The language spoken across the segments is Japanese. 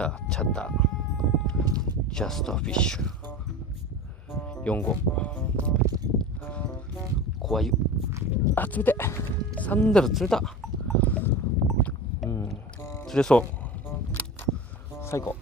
さあチャッタージャストフィッシュ45怖い。あ、冷てサンダル冷た。釣れそう。最高。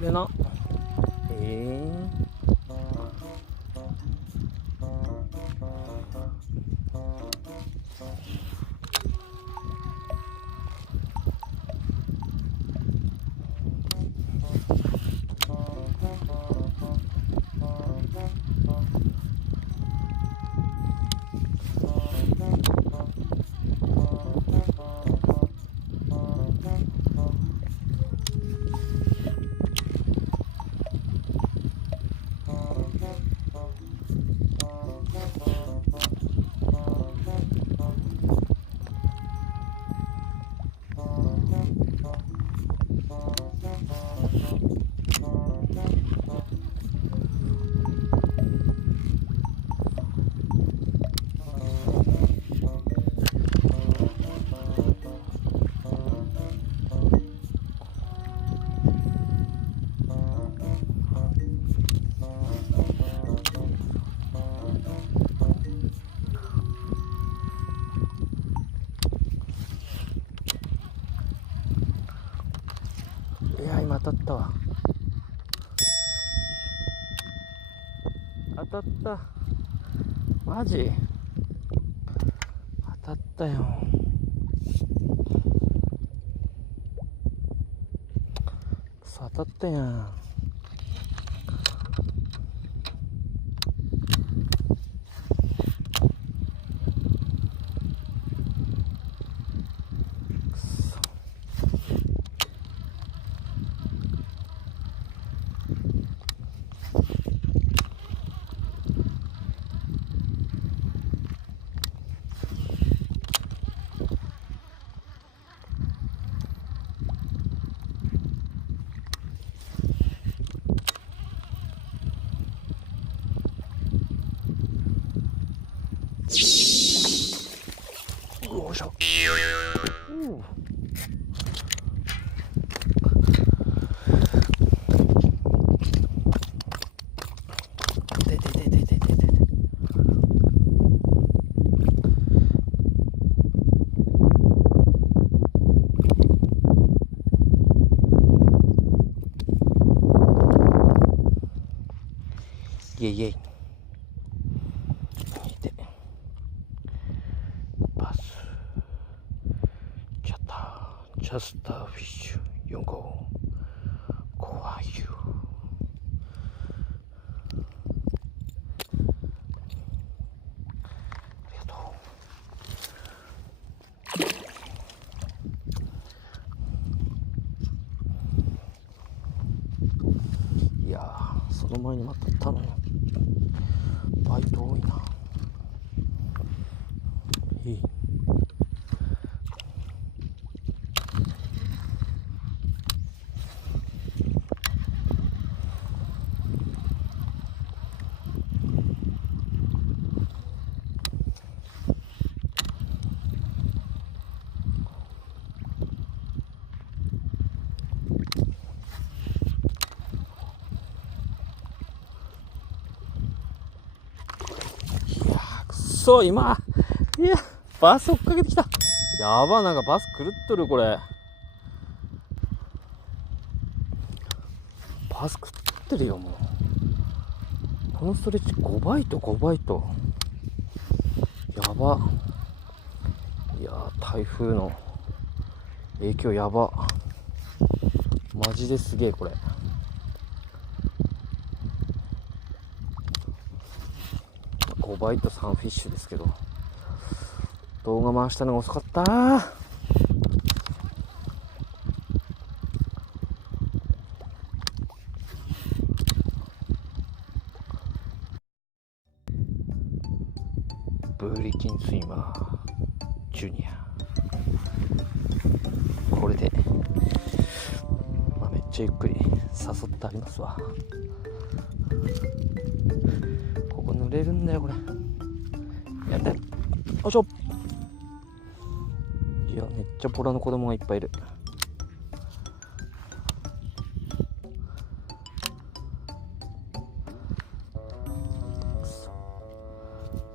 それな。いや今当たったわ。当たった。マジ当たったよ。当たったやん。よいしょ。イエイイエイ。でパスチャッタージャスターフィッシュ4号怖いよ。ありがとう。いやーその前にまたったのよ。バイト多いな。いい。そう今いやバス追っかけてきた。やば、なんかバス狂っとる。これバス狂ってるよ。もうこのストレッチ5バイトやば。いや台風の影響やば。マジですげえこれ。5バイト3フィッシュですけど、動画回したのが遅かったー。ブーリキンスイマージュニア。これで、めっちゃゆっくり誘ってありますわ。ここ濡れるんだよこれ。やってよいしょ。いやめっちゃボラの子供がいっぱいいる。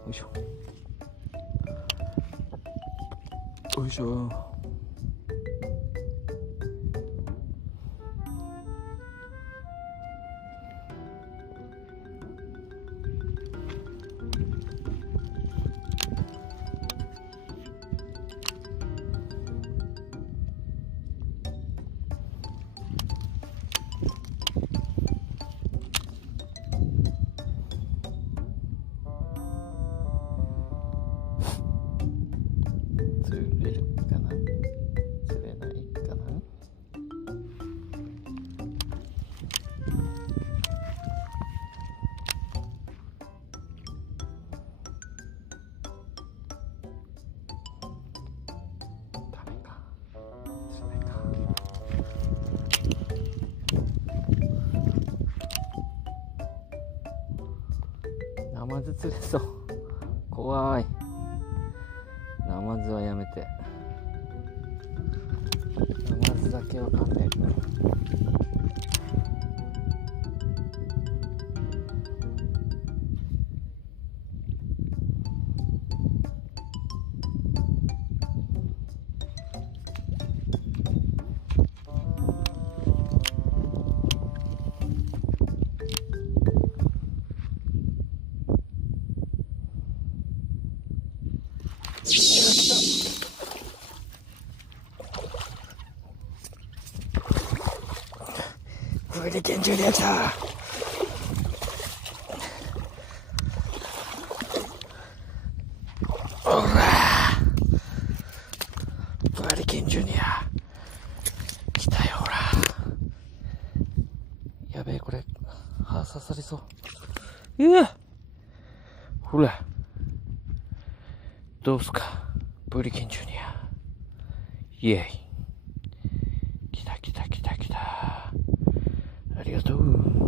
よいしょよいしょ。釣れるかな、釣れないかな。ダメか、釣れないか。ナマズ釣れそう。怖い。ナマズはやめて。ナマズだけは勘弁。ブリケンジュニア来た。おらブリケンジュニア来たよ。ほらやべえ、これ歯刺さりそう。うわほらどうすかブリケンジュニア。イエイ来た来た来た来た。ありがとう。